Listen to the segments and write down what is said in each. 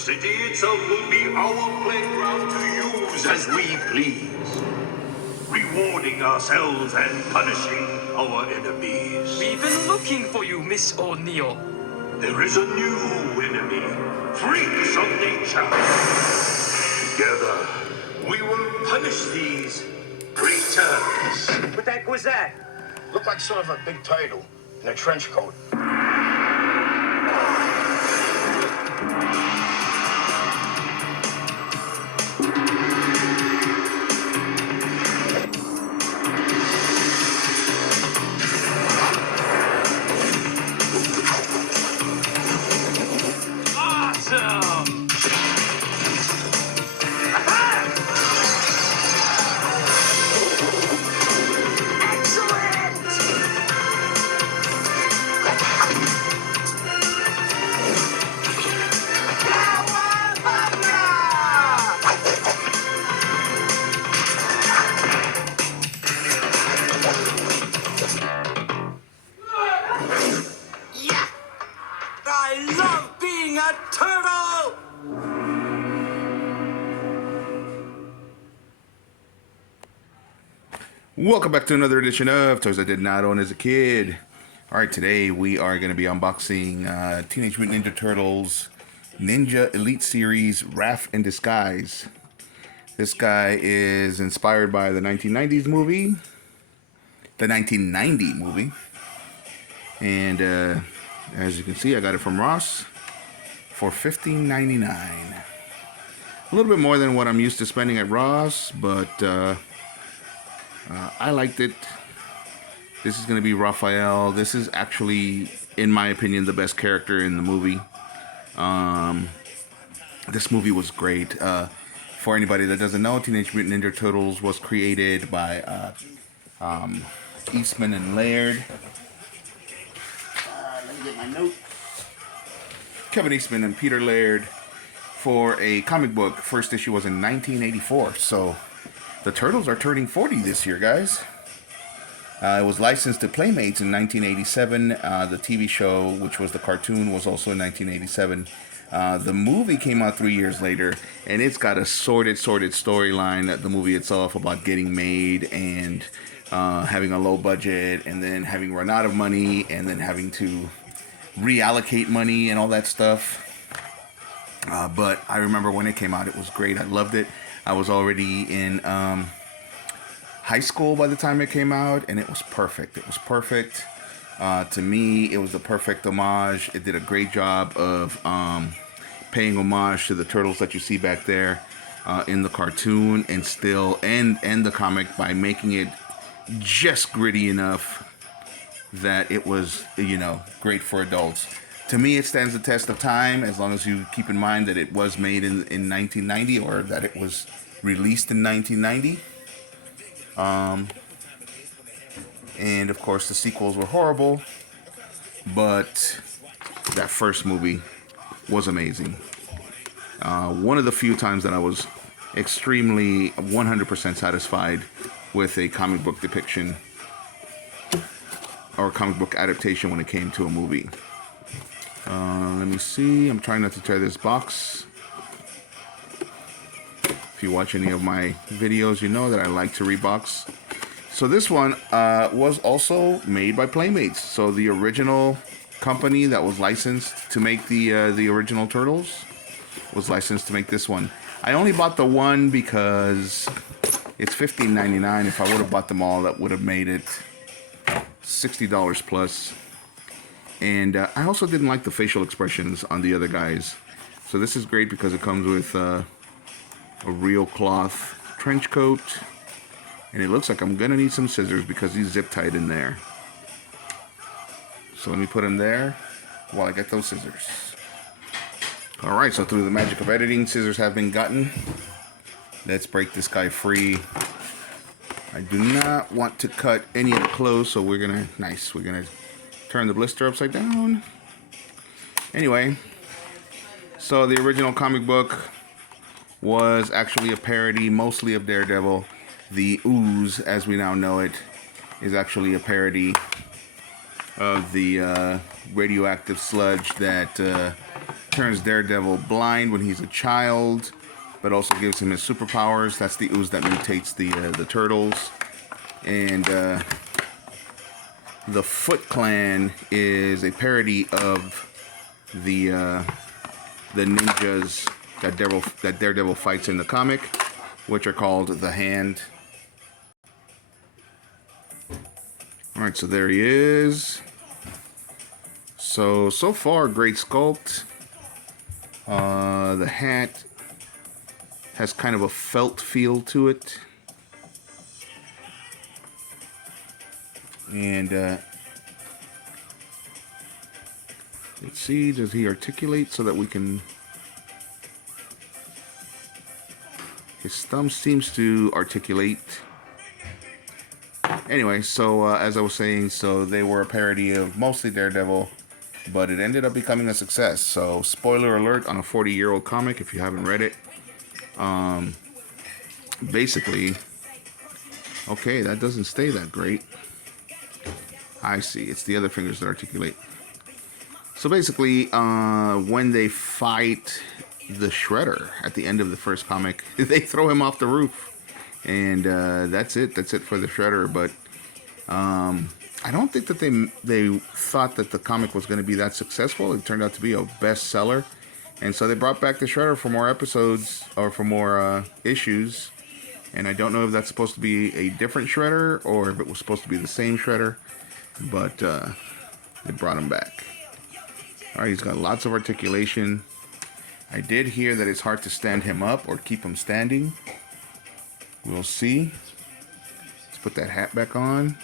city itself will be our playground to use as we please, rewarding ourselves and punishing our enemies. We've been looking for you, Miss O'Neill. There is a new enemy, freaks of nature. Together, we will punish these creatures. What the heck was that? Looked like sort of a big turtle in a trench coat. Awesome! Yeah! I love being a turtle! Welcome back to another edition of Toys I Did Not Own as a Kid. Alright, today we are going to be unboxing Teenage Mutant Ninja Turtles Ninja Elite Series Raph in Disguise. This guy is inspired by the 1990s movie. The 1990 movie. And as you can see, I got it from Ross for $15.99. A little bit more than what I'm used to spending at Ross, but I liked it. This is going to be Raphael. This is actually, in my opinion, the best character in the movie. This movie was great. For anybody that doesn't know, Teenage Mutant Ninja Turtles was created by Eastman and Laird. Let me get my note. Kevin Eastman and Peter Laird for a comic book. First issue was in 1984. So the Turtles are turning 40 this year, guys. It was licensed to Playmates in 1987. The TV show, which was the cartoon, was also in 1987. The movie came out 3 years later, and it's got a sordid storyline. The movie itself about getting made and having a low budget, and then having run out of money, and then having to reallocate money and all that stuff. But I remember when it came out, it was great. I loved it. I was already in high school by the time it came out, and it was perfect. It was perfect. To me, it was the perfect homage. It did a great job of paying homage to the turtles that you see back there in the cartoon and the comic by making it just gritty enough that it was, great for adults. To me, it stands the test of time, as long as you keep in mind that it was made in 1990, or that it was released in 1990. And of course, the sequels were horrible, but that first movie was amazing. One of the few times that I was extremely 100% satisfied with a comic book depiction or comic book adaptation when it came to a movie. Let me see. I'm trying not to tear this box. If you watch any of my videos, you know that I like to rebox. So this one was also made by Playmates. So the original company that was licensed to make the original Turtles was licensed to make this one. I only bought the one because it's $15.99. If I would have bought them all, that would have made it $60 plus. And I also didn't like the facial expressions on the other guys. So this is great because it comes with a real cloth trench coat. And it looks like I'm going to need some scissors because he's zip tied in there. So let me put him there while I get those scissors. Alright, so through the magic of editing, scissors have been gotten. Let's break this guy free. I do not want to cut any of the clothes, so we're going to turn the blister upside down. Anyway, so the original comic book was actually a parody mostly of Daredevil. The ooze, as we now know it, is actually a parody of the radioactive sludge that turns Daredevil blind when he's a child, but also gives him his superpowers. That's the ooze that mutates the turtles. And the Foot Clan is a parody of the ninjas that Daredevil fights in the comic, which are called the Hand. All right, so there he is. So far, great sculpt. The hat has kind of a felt feel to it. And let's see, does he articulate so that we can... His thumb seems to articulate. Anyway, so as I was saying, so they were a parody of mostly Daredevil, but it ended up becoming a success. So spoiler alert on a 40-year-old comic if you haven't read it. Basically, okay, that doesn't stay that great. I see, it's the other fingers that articulate. So basically, when they fight the Shredder at the end of the first comic, they throw him off the roof. And that's it for the Shredder. But I don't think that they thought that the comic was going to be that successful. It turned out to be a bestseller. And so they brought back the Shredder for more episodes, or for more issues. And I don't know if that's supposed to be a different Shredder, or if it was supposed to be the same Shredder. But they brought him back. All right, he's got lots of articulation. I did hear that it's hard to stand him up or keep him standing. We'll see. Let's put that hat back on.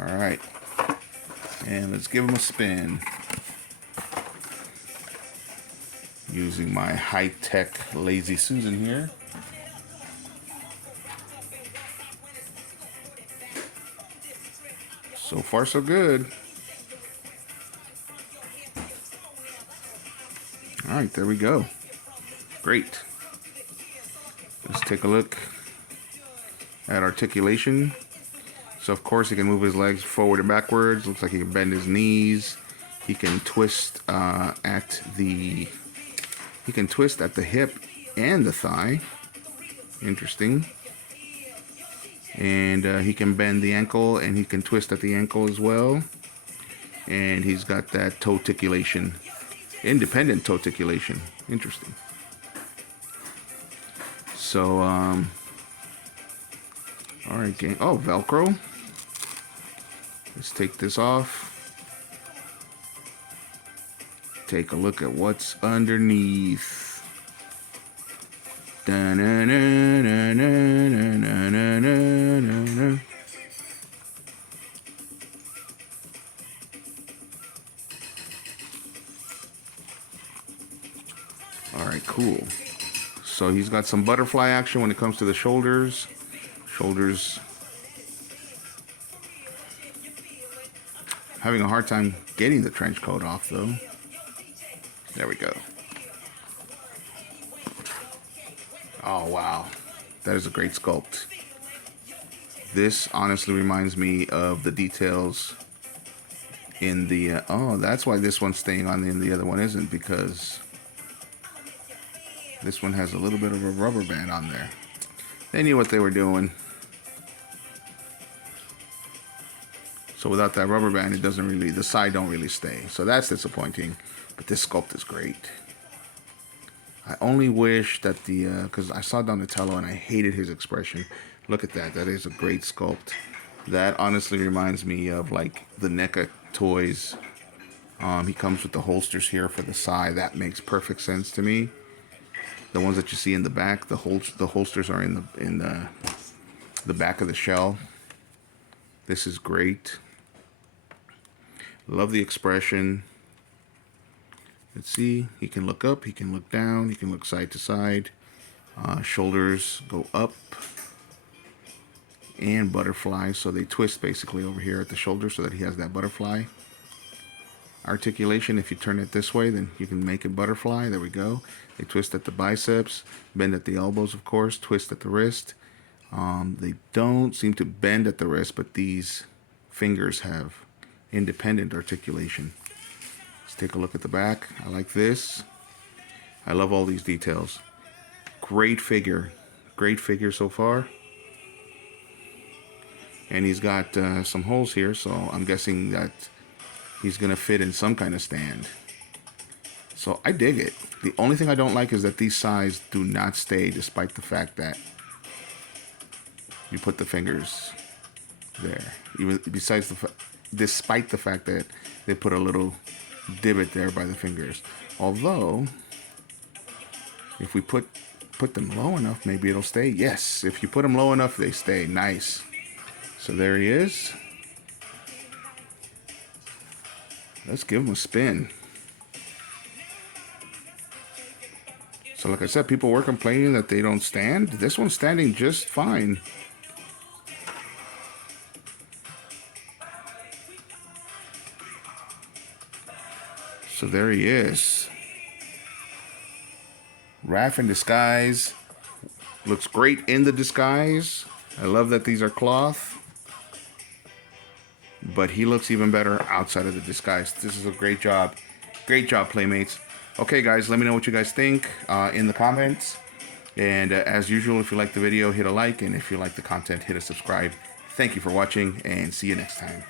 All right. And let's give him a spin. Using my high-tech Lazy Susan here. So far, so good. All right, there we go. Great. Let's take a look at articulation. So, of course, he can move his legs forward and backwards. Looks like he can bend his knees. He can twist at the... He can twist at the hip and the thigh. Interesting. And he can bend the ankle, and he can twist at the ankle as well. And he's got that toe articulation. Independent toe articulation. Interesting. So, all right, gang. Oh, Velcro. Let's take this off. Take a look at what's underneath. Da-na-na-na-na-na-na-na-na. All right, cool. So he's got some butterfly action when it comes to the shoulders. Shoulders. Having a hard time getting the trench coat off, though. There we go. Oh, wow. That is a great sculpt. This honestly reminds me of the details in the... oh, that's why this one's staying on and the other one isn't, because this one has a little bit of a rubber band on there. They knew what they were doing. So without that rubber band, it doesn't really... the side don't really stay. So that's disappointing. But this sculpt is great. I only wish that the... because I saw Donatello and I hated his expression. Look at that. That is a great sculpt. That honestly reminds me of like the NECA toys. He comes with the holsters here for the side. That makes perfect sense to me. The ones that you see in the back, the holsters are in the back of the shell. This is great. Love the expression. Let's see. He can look up. He can look down. He can look side to side. Shoulders go up. And butterfly. So they twist basically over here at the shoulder so that he has that butterfly. Articulation. If you turn it this way, then you can make it butterfly. There we go. They twist at the biceps. Bend at the elbows, of course. Twist at the wrist. They don't seem to bend at the wrist, but these fingers have independent articulation. Let's take a look at the back. I like this. I love all these details. Great figure so far. And he's got some holes here, so I'm guessing that he's gonna fit in some kind of stand. So I dig it. The only thing I don't like is that these sides do not stay, despite the fact that you put the fingers there. Even despite the fact that they put a little divot there by the fingers. Although, if we put them low enough, maybe it'll stay. Yes, if you put them low enough, they stay. Nice. So there he is. Let's give him a spin. So like I said, people were complaining that they don't stand. This one's standing just fine. So there he is. Raph in disguise. Looks great in the disguise. I love that these are cloth. But he looks even better outside of the disguise. This is a great job. Great job, Playmates. Okay, guys, let me know what you guys think in the comments. And as usual, if you like the video, hit a like. And if you like the content, hit a subscribe. Thank you for watching, and see you next time.